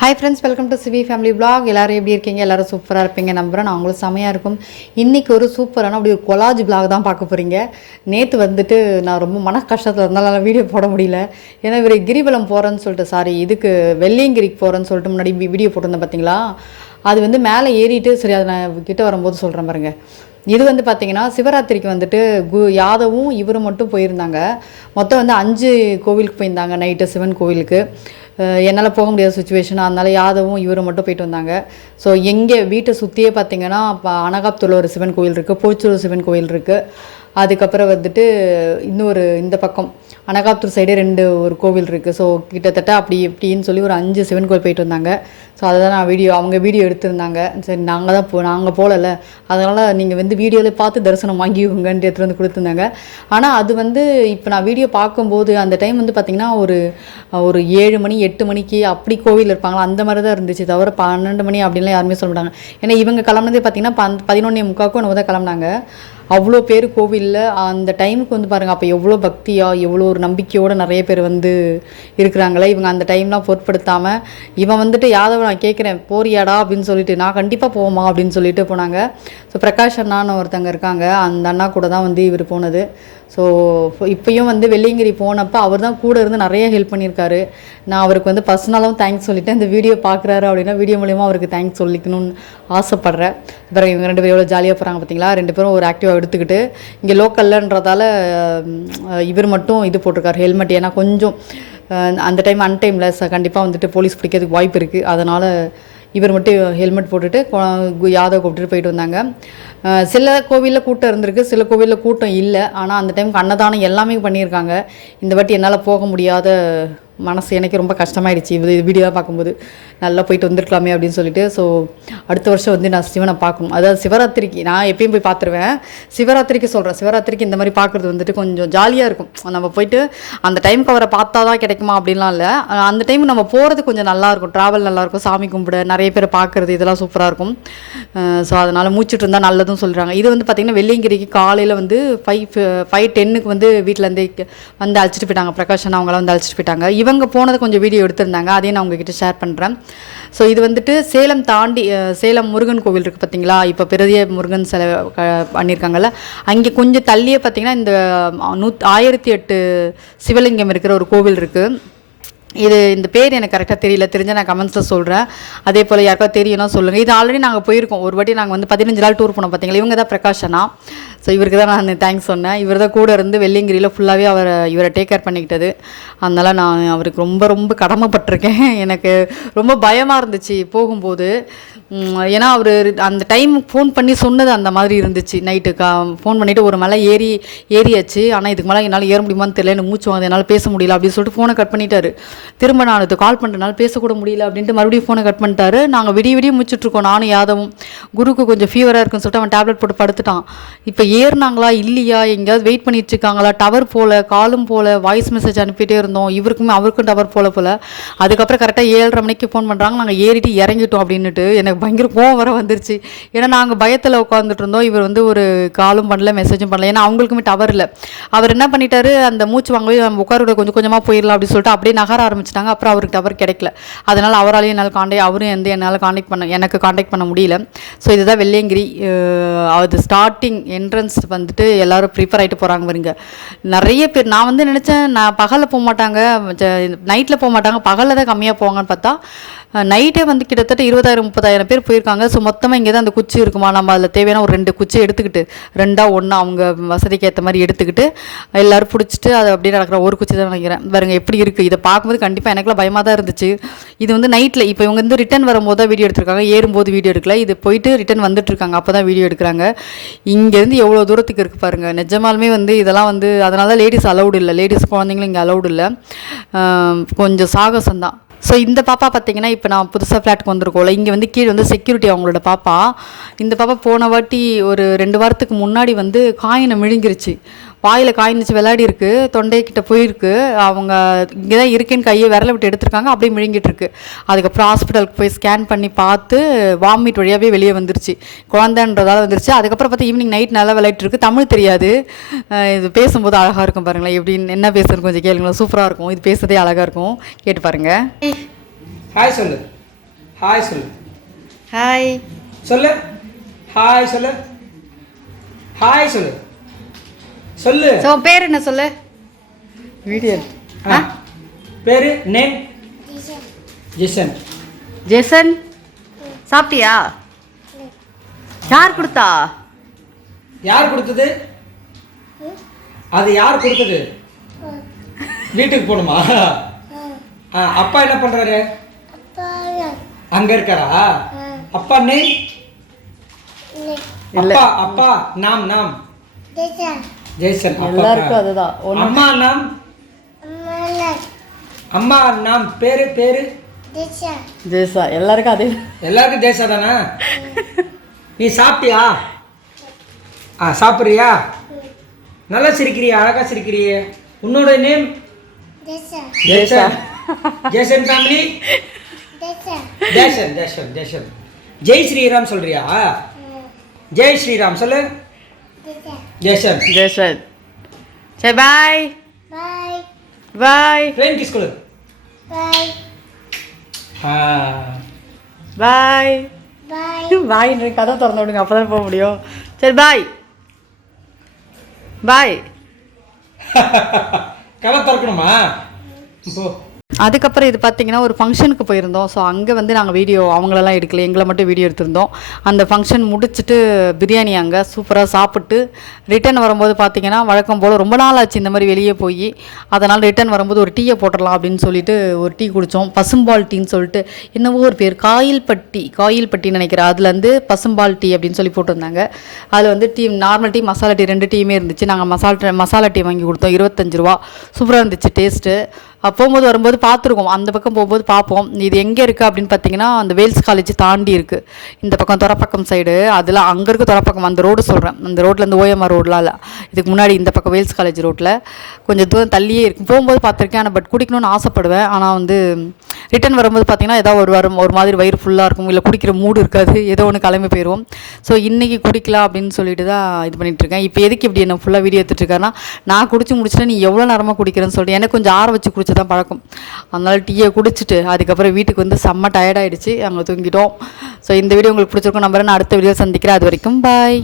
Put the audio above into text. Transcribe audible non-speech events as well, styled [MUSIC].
Hi friends welcome to C V family vlog எல்லோரும் எப்படி இருக்கீங்க? எல்லோரும் சூப்பராக இருப்பீங்க. நம்புகிறேன் நான் அவங்களும் செமையாக இருக்கும். இன்றைக்கி ஒரு சூப்பரான அப்படி ஒரு கொலாஜ் பிளாக் தான் பார்க்க போகிறீங்க நேற்று வந்துட்டு நான் ரொம்ப மன கஷ்டத்தில் இருந்தாலும் வீடியோ போட முடியல. ஏன்னா இவர் கிரிவலம் போகிறேன்னு சொல்லிட்டு சாரி இதுக்கு வெள்ளியங்கிரிக்கு போகிறேன்னு சொல்லிட்டு முன்னாடி வீடியோ போட்டிருந்தேன் பார்த்தீங்களா அது வந்து மேலே ஏறிட்டு சரி அதை நான் கிட்ட வரும்போது சொல்கிறேன் பாருங்க. இது வந்து பார்த்தீங்கன்னா சிவராத்திரிக்கு வந்துட்டு கு யாதவும் இவரும் மட்டும் போயிருந்தாங்க. மொத்தம் வந்து அஞ்சு கோவிலுக்கு போயிருந்தாங்க நைட்டு சிவன் கோவிலுக்கு. என்னால் போக முடியாத சுச்சுவேஷன் அதனால் யாதவும் இவரும் மட்டும் போயிட்டு வந்தாங்க. ஸோ எங்கே வீட்டை சுற்றியே பார்த்தீங்கன்னா இப்போ அனகாப்தூரில் ஒரு சிவன் கோயில் இருக்குது போச்சூர் சிவன் கோயில் இருக்குது அதுக்கப்புறம் வந்துட்டு இன்னொரு இந்த பக்கம். அனகாப்தூர் சைடே ரெண்டு ஒரு கோவில் இருக்குது ஸோ கிட்டத்தட்ட அப்படி இப்படின்னு சொல்லி ஒரு அஞ்சு சிவன் கோயில் போயிட்டு வந்தாங்க. ஸோ அதை தான் நான் வீடியோ அவங்க வீடியோ எடுத்திருந்தாங்க. சரி நாங்கள் தான் போ நாங்கள் போகல அதனால் நீங்கள் வந்து வீடியோவில் பார்த்து தரிசனம் வாங்கிக்கோங்கன்ட்டு எடுத்துகிட்டு வந்து கொடுத்துருந்தாங்க. ஆனால் அது வந்து இப்போ நான் வீடியோ பார்க்கும்போது அந்த டைம் வந்து பார்த்திங்கன்னா ஒரு ஒரு ஏழு மணி எட்டு மணிக்கு அப்படி கோவில் இருப்பாங்களா? அந்த மாதிரி தான் இருந்துச்சு. தவிர பன்னெண்டு மணி அப்படின்லாம் யாருமே சொல்ல மாட்டாங்க. ஏன்னா இவங்க கிளம்புனதே பார்த்திங்கன்னா பன் பதினொன்னே முக்காக்கும் நம்ம தான் கிளம்புனாங்க. அவ்வளோ பேர் கோவிலில் அந்த டைமுக்கு வந்து பாருங்கள் அப்போ எவ்வளோ பக்தியாக எவ்வளோ ஒரு நம்பிக்கையோடு நிறைய பேர் வந்து இருக்கிறாங்களே. இவங்க அந்த டைம்லாம் பொருட்படுத்தாமல் இவன் வந்துட்டு யாதவ நான் கேட்குறேன் போறியாடா? அப்படின்னு சொல்லிட்டு நான் கண்டிப்பாக போவோமா அப்படின்னு சொல்லிட்டு போனாங்க. ஸோ பிரகாஷ் அண்ணான்னு ஒருத்தங்க இருக்காங்க. அந்த அண்ணா கூட தான் வந்து இவர் போனது. ஸோ இப்போயும் வந்து வெள்ளியங்கிரி போனப்போ அவர் தான் கூட இருந்து நிறைய ஹெல்ப் பண்ணியிருக்காரு. நான் அவருக்கு வந்து பர்சனலாகவும் தேங்க்ஸ் சொல்லிவிட்டு இந்த வீடியோ பார்க்குறாரு அப்படின்னா வீடியோ மூலியமாக அவருக்கு தேங்க்ஸ் சொல்லிக்கணும்னு ஆசைப்பட்றேன். பிறகு இவங்க ரெண்டு பேரும் எவ்வளோ ஜாலியாக போகிறாங்க பார்த்தீங்களா? ரெண்டு பேரும் ஒரு ஆக்டிவாக எடுத்துக்கிட்டு இங்கே லோக்கல்லன்றதால இவர் மட்டும் இது போட்டிருக்காரு ஹெல்மெட் ஏன்னா கொஞ்சம் அந்த டைம் அன்டைமில் ச கண்டிப்பாக வந்துட்டு போலீஸ் பிடிக்கிறதுக்கு வாய்ப்பு இருக்குது அதனால் இவர் மட்டும் ஹெல்மெட் போட்டுட்டு யாதவ் கூப்பிட்டுட்டு போயிட்டு வந்தாங்க. சில கோவிலில் கூட்டம் இருந்திருக்கு சில கோவிலில் கூட்டம் இல்லை. ஆனால் அந்த டைமுக்கு அன்னதானம் எல்லாமே பண்ணியிருக்காங்க. இந்த வாட்டி என்னால் போக முடியாத மனசு எனக்கு ரொம்ப கஷ்டமாயிடுச்சு. இது வீடியோ பார்க்கும்போது. நல்லா போயிட்டு வந்திருக்கலாமே அப்படின்னு சொல்லிட்டு ஸோ அடுத்த வருஷம் வந்து நான் சிவனை பார்க்கணும். அதாவது சிவராத்திரிக்கு நான் எப்பயும் போய் பார்த்துருவேன். சிவராத்திரிக்கு சொல்கிறேன் சிவராத்திரிக்கு இந்த மாதிரி பார்க்குறது வந்துட்டு கொஞ்சம் ஜாலியாக இருக்கும். நம்ம போயிட்டு அந்த டைமுக்கு அவரை பார்த்தா தான் கிடைக்குமா அப்படின்லாம் இல்லை. அந்த டைம் நம்ம போகிறது கொஞ்சம் நல்லாயிருக்கும். ட்ராவல் நல்லாயிருக்கும். சாமி கும்பிட நிறைய பேரை பார்க்குறது இதெல்லாம் சூப்பராக இருக்கும். ஸோ அதனால் மூச்சுட்டு இருந்தால் நல்லதும் சொல்கிறாங்க இது வந்து பார்த்திங்கன்னா வெள்ளியங்கிரிக்கு காலையில் வந்து ஃபைவ் ஃபைவ் டென்னுக்கு வந்து வீட்டிலேருந்தே வந்து அழைச்சிட்டு போயிட்டாங்க. பிரகாஷன் அவங்களாம் வந்து அழைச்சிட்டு போயிட்டாங்க. இவங்க போனதை கொஞ்சம் வீடியோ எடுத்திருந்தாங்க. அதையும் நான் உங்ககிட்ட ஷேர் பண்ணுறேன் ஸோ இது வந்துட்டு சேலம் தாண்டி சேலம் முருகன் கோவில் இருக்குது பார்த்தீங்களா இப்போ பெரிய முருகன் சிலை பண்ணியிருக்காங்கல்ல அங்கே கொஞ்சம் தள்ளியே பார்த்தீங்கன்னா இந்த நூத் ஆயிரத்தி எட்டு சிவலிங்கம் இருக்கிற ஒரு கோவில் இருக்குது இது இந்த பேர் எனக்கு கரெக்டாக தெரியல. தெரிஞ்ச நான் கமெண்ட்ஸில் சொல்கிறேன் அதே போல் யாருக்காவது தெரியணும்னா சொல்லுங்கள் இது ஆல்ரெடி நாங்கள் போயிருக்கோம். ஒரு வாட்டி நாங்கள் வந்து பதினஞ்சு நாள் டூர் போனோம் பார்த்தீங்களா இவங்க தான் பிரகாஷனா ஸோ இவருக்கு தான் நான் தேங்க்ஸ் சொன்னேன். இவர் தான் கூட இருந்து வெள்ளியங்கிரியில் ஃபுல்லாகவே அவரை இவரை டேக் கேர் பண்ணிக்கிட்டது. அதனால் நான் அவருக்கு ரொம்ப ரொம்ப கடமைப்பட்டிருக்கேன். [LAUGHS] எனக்கு ரொம்ப பயமாக இருந்துச்சு போகும்போது. ஏன்னா அவர் அந்த டைம் ஃபோன் பண்ணி சொன்னது அந்த மாதிரி இருந்துச்சு நைட்டு கா ஃபோன் பண்ணிவிட்டு ஒரு மலை ஏறி ஏறியாச்சு. ஆனால் இதுக்கு மேலே என்னால் ஏற முடியுமான்னு தெரியல. எனக்கு மூச்சு வாங்க என்னால் பேச முடியல அப்படின்னு சொல்லிட்டு ஃபோனை கட் பண்ணிட்டாரு. திரும்ப நான் இது கால் பண்ணுறனால பேசக்கூட முடியல அப்படின்ட்டு மறுபடியும் ஃபோனை கட் பண்ணிட்டாரு. நாங்கள் விடிய விடிய முடிச்சுட்ருக்கோம் நானும் யாதவும். குருக்கு கொஞ்சம் ஃபீவராக இருக்குன்னு சொல்லிட்டு அவன் டேப்லெட் போட்டு படுத்துட்டான். இப்போ ஏறினாங்களா? இல்லையா? எங்கேயாவது வெயிட் பண்ணிட்டு இருக்காங்களா? டவர் போல காலும் போல வாய்ஸ் மெசேஜ் அனுப்பிட்டே இருந்தோம். இவருக்குமே அவருக்கும் டவர் போல போல. அதுக்கப்புறம் கரெக்டாக ஏழரை மணிக்கு ஃபோன் பண்ணுறாங்க நாங்கள் ஏறிட்டு இறங்கிட்டோம் அப்படின்னுட்டு. எனக்கு பயங்கர கோவம் வர வந்துருச்சு. ஏன்னா நாங்கள் பயத்தில் உட்காந்துட்டு இருந்தோம். இவர் வந்து ஒரு காலும் பண்ணல மெசேஜும் பண்ணல. ஏன்னா அவங்களுக்குமே டவர் இல்லை. அவர் என்ன பண்ணிட்டாரு? அந்த மூச்சு வாங்கவே நம்ம உட்கார கொஞ்சம் கொஞ்சமாக போயிடலாம் அப்படின்னு சொல்லிட்டு அப்படியே நகர ஆரம்பிச்சிட்டாங்க. அப்புறம் அவருக்கு டவர் கிடைக்கல. அதனால் அவராலையும் என்னால் காண்டாக்ட் அவரும் எந்த என்னால் காண்டாக்ட் பண்ண எனக்கு காண்டாக்ட் பண்ண முடியல. ஸோ இதுதான் வெள்ளியங்கிரி அது ஸ்டார்டிங் என்ட்ரன்ஸ் வந்துட்டு எல்லோரும் ப்ரிப்பேர் ஆகிட்டு போகிறாங்க பாருங்க. நிறைய பேர் நான் வந்து நினச்சேன் நான் பகலில் போக மாட்டாங்க. நைட்டில் போக மாட்டாங்க. பகலில் தான் கம்மியாக போவாங்கன்னு பார்த்தா நைட்டே வந்து கிட்டத்தட்ட இருபதாயிரம் முப்பதாயிரம் பேர் போயிருக்காங்க. ஸோ மொத்தமாக இங்கே தான் அந்த குச்சி இருக்குமா? நம்ம அதில் தேவையான ஒரு ரெண்டு குச்சி எடுத்துக்கிட்டு ரெண்டாக ஒன்றா அவங்க வசதிக்கு ஏற்ற மாதிரி எடுத்துக்கிட்டு எல்லோரும் பிடிச்சிட்டு அதை அப்படியே நடக்கிற ஒரு குச்சி தான் நினைக்கிறேன். பாருங்க எப்படி இருக்குது இதை பார்க்கும்போது கண்டிப்பாக எனக்குலாம் பயமாக தான் இருந்துச்சு. இது வந்து நைட்டில் இப்போ இவங்க வந்து ரிட்டன் வரும்போது தான் வீடியோ எடுத்திருக்காங்க. ஏறும்போது வீடியோ எடுக்கல. இது போயிட்டு ரிட்டன் வந்துட்டுருக்காங்க அப்போ தான் வீடியோ எடுக்கிறாங்க. இங்கேருந்து எவ்வளோ தூரத்துக்கு இருக்குது பாருங்கள் நிஜமாலுமே வந்து இதெல்லாம் வந்து அதனால தான் லேடிஸ் அலௌடு இல்லை. லேடிஸ் குழந்தைங்களும் இங்கே அலௌடு இல்லை. கொஞ்சம் சாகசம் தான் ஸோ இந்த பாப்பா பார்த்தீங்கன்னா இப்போ நான் புதுசாக ஃப்ளாட்டுக்கு வந்திருக்கோம்ல இங்கே வந்து கீழே வந்து செக்யூரிட்டி அவங்களோட பாப்பா. இந்த பாப்பா போன வாட்டி ஒரு ரெண்டு வாரத்துக்கு முன்னாடி வந்து காயினை விழுங்கிருச்சு வாயில் காயின் வச்சு விளையாடி இருக்கு தொண்டைக்கிட்ட போயிருக்கு. அவங்க இங்கே தான் இருக்கேன்னு கையை விரல விட்டு எடுத்திருக்காங்க அப்படியே மிழுங்கிட்டு இருக்கு. அதுக்கப்புறம் ஹாஸ்பிட்டலுக்கு போய் ஸ்கேன் பண்ணி பார்த்து வாமிட் வழியாகவே வெளியே வந்துருச்சு. குழந்தைன்றதால வந்துருச்சு. அதுக்கப்புறம் பார்த்தா ஈவினிங் நைட் நல்லா விளையாட்டு இருக்கு. தமிழ் தெரியாது. இது பேசும்போது அழகாக இருக்கும் பாருங்களேன். எப்படின்னு என்ன பேசுறது கொஞ்சம் கேளுங்களேன். சூப்பராக இருக்கும். இது பேசுறதே அழகாக இருக்கும். கேட்டு பாருங்க. ஹாய் சொல்லு. ஹாய் சொல்லு. ஹாய் சொல்லு. ஹாய் சொல்லு. ஹாய் சொல்லு. சொல்லு. ஸோ உன் பேர் என்ன சொல்லு? வீடியோ. ஆ. பேரு நேம் ஜிசன். ஜெசன்? சாப்பிட்டியா? யார் கொடுத்தா? யார் கொடுத்தது? அது யார் கொடுத்தது? வீட்டுக்கு போகணுமா ஆ, அப்பா என்ன பண்றாரு? அங்க இருக்காரா? அப்பா நேம் இல்ல. அப்பா அப்பா நாம் நாம். ஜெய்சன். எல்லாருக்கும் அதுதான். அம்மா நாம் அம்மா நாம் பேரு பேரு? ஜெய்சா. எல்லாருக்கும் அதே எல்லாருக்கும் தேசா தானே? நீ சாப்பிட்டியா? ஆ சாப்பிட்றியா? நல்லா சிரிக்கிறியா? அழகா சிரிக்கிறியே. உன்னோட நேம்? ஜெய்சன். ஜெய்சன் ஃபேமிலி ஜெய்சன் ஜெய்சன் ஜெய்சன். ஜெய் ஸ்ரீராம் சொல்றியா? ஜெய் ஸ்ரீராம் சொல்லு. ஜெய்சன் ஜெய்சன் சரி பாய் பாய் ட்ரெயின் கிஸ் கொடு ஆ பாய் பாய் கதை திறந்து விடுங்க அப்போ தான் போக முடியும். சரி பாய் பாய் கதை திறக்கணுமா? போ. அதுக்கப்புறம் இது பார்த்தீங்கன்னா ஒரு ஃபங்க்ஷனுக்கு போயிருந்தோம். ஸோ அங்கே வந்து நாங்கள் வீடியோ அவங்களெல்லாம் எடுக்கல. எங்களை மட்டும் வீடியோ எடுத்திருந்தோம். அந்த ஃபங்க்ஷன் முடிச்சுட்டு பிரியாணி அங்கே சூப்பராக சாப்பிட்டு ரிட்டர்ன் வரும்போது பார்த்தீங்கன்னா வழக்கம் போல் ரொம்ப நாள் ஆச்சு இந்த மாதிரி வெளியே போய். அதனால் ரிட்டர்ன் வரும்போது ஒரு டீயை போட்டுடலாம் அப்படின்னு சொல்லிட்டு ஒரு டீ குடித்தோம் பசும்பால் டீன்னு சொல்லிட்டு என்னவோ ஒரு பேர். காயில்பட்டி. காயில்பட்டின்னு நினைக்கிறேன். அதுலேருந்து பசும்பால் டீ அப்படின்னு சொல்லி போட்டிருந்தாங்க. அதில் வந்து tea normal tea masala tea ரெண்டு டீயுமே இருந்துச்சு. நாங்கள் மசாலா மசாலா டீ வாங்கி கொடுத்தோம். இருபத்தஞ்சு ரூபா. சூப்பராக இருந்துச்சு டேஸ்ட்டு போகும்போது வரும்போது பார்த்துருக்கோம் அந்த பக்கம் போகும்போது பார்ப்போம் இது எங்கே இருக்குது அப்படின்னு பார்த்தீங்கன்னா அந்த வேல்ஸ் காலேஜ் தாண்டி இருக்குது இந்த பக்கம் துறப்பக்கம் சைடு அதில் அங்கே இருக்க துறப்பக்கம் அந்த ரோடு சொல்கிறேன் அந்த ரோட்டில் இந்த ஓஎம்ஆர் ரோட்லாம் இல்லை. இதுக்கு முன்னாடி இந்த பக்கம் வேல்ஸ் காலேஜ் ரோட்டில் கொஞ்சம் தூரம் தள்ளியே இருக்கும். போகும்போது பார்த்துருக்கேன் ஆனால் பட் குடிக்கணும்னு ஆசைப்படுவேன். ஆனால் வந்து ரிட்டர்ன் வரும்போது பார்த்தீங்கன்னா ஏதோ ஒரு வரும் ஒரு மாதிரி வயிறு ஃபுல்லாக இருக்கும். இல்லை குடிக்கிற மூடு இருக்காது. ஏதோ ஒன்று கிளம்பி போயிடுவோம் ஸோ இன்றைக்கி குடிக்கலாம் அப்படின்னு சொல்லிட்டு தான் இது பண்ணிகிட்ருக்கேன் இருக்கேன். இப்போ எதுக்கு இப்படி என்ன ஃபுல்லாக வீடியோ எடுத்துட்டு இருக்காருன்னா நான் குடிச்சு முடிச்சுட்டு நீ எவ்வளோ நேரமாக குடிக்கிறேன்னு சொல்லிட்டு எனக்கு கொஞ்சம் ஆற வச்சு குடிச்சு தான் பழக்கம். அதனால டீயை குடிச்சிட்டு அதுக்கப்புறம் வீட்டுக்கு வந்து செம்ம டயர்டாயிடுச்சு அங்கே தூங்கிட்டோம். ஸோ இந்த வீடியோ உங்களுக்கு பிடிச்சிருக்கும் நம்புறேன். நான் அடுத்த வீடியோ சந்திக்கிறேன். அது வரைக்கும் பாய்